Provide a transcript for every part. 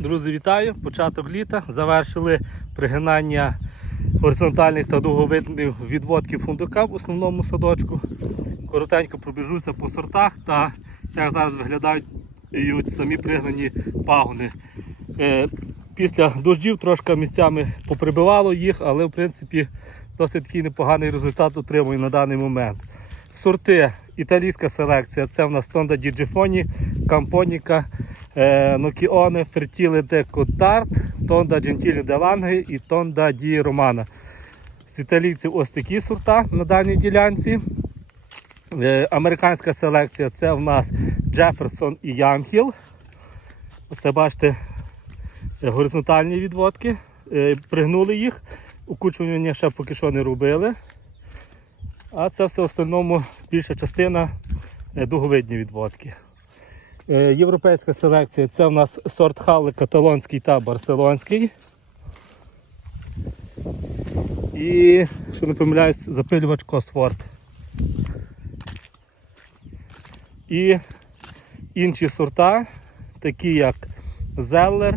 Друзі, вітаю! Початок літа. Завершили пригинання горизонтальних та дуговидних відводків фундука в основному садочку. Коротенько пробіжуся по сортах та як зараз виглядають самі пригнані пагони. Е, Після дощів трошки місцями поприбивало їх, але в принципі досить такий непоганий результат отримую на даний момент. Сорти італійська селекція це в нас Тонда Діджифоні, Кампоніка, Нокіоне, Фертіле де Котарт, Тонда Джентілі де Ланги і Тонда Ді Романа. З італійців ось такі сорта на даній ділянці. Е, Американська селекція це в нас Джеферсон і Ямхіл. Оце бачите е, горизонтальні відводки. Е, Пригнули їх, укучування ще поки що не робили. А це все в основному більша частина е, дуговидні відводки. Е, Європейська селекція це в нас сорт хали каталонський та барселонський. І, що не помиляюсь, запилювач Косфорд. І інші сорта, такі як Зеллер,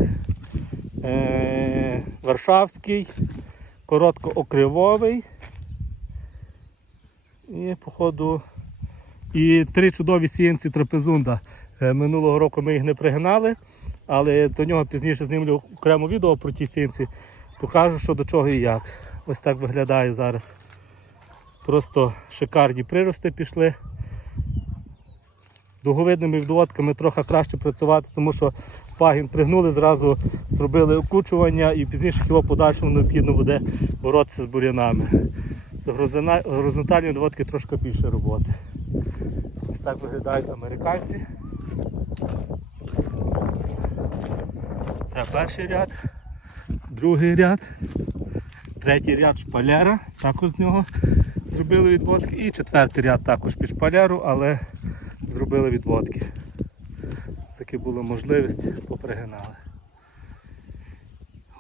е- Варшавський, короткоокривовий. І, походу, і три чудові сіянці трапезунда. Е, Минулого року ми їх не пригинали, але до нього пізніше знімлю окремо відео про ті сіянці. Покажу, що до чого і як. Ось так виглядає зараз. Просто шикарні прирости пішли. Дуговидними відводками трохи краще працювати, тому що пагін пригнули, зразу зробили окучування і пізніше його подальшому необхідно буде боротися з бур'янами. Горизонтальні відводки трошки більше роботи. Ось так виглядають американці. Це перший ряд, другий ряд, третій ряд шпалера, також з нього зробили відводки. І четвертий ряд також під шпалеру, але зробили відводки. Таки була можливість, попригинали.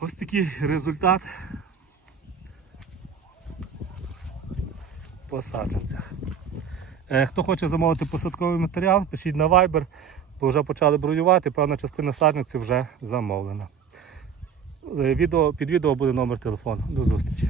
Ось такий результат по. Е, Хто хоче замовити посадковий матеріал, пишіть на Viber, бо вже почали бронювати, певна частина садниці вже замовлена. Е, під відео буде номер телефону. До зустрічі.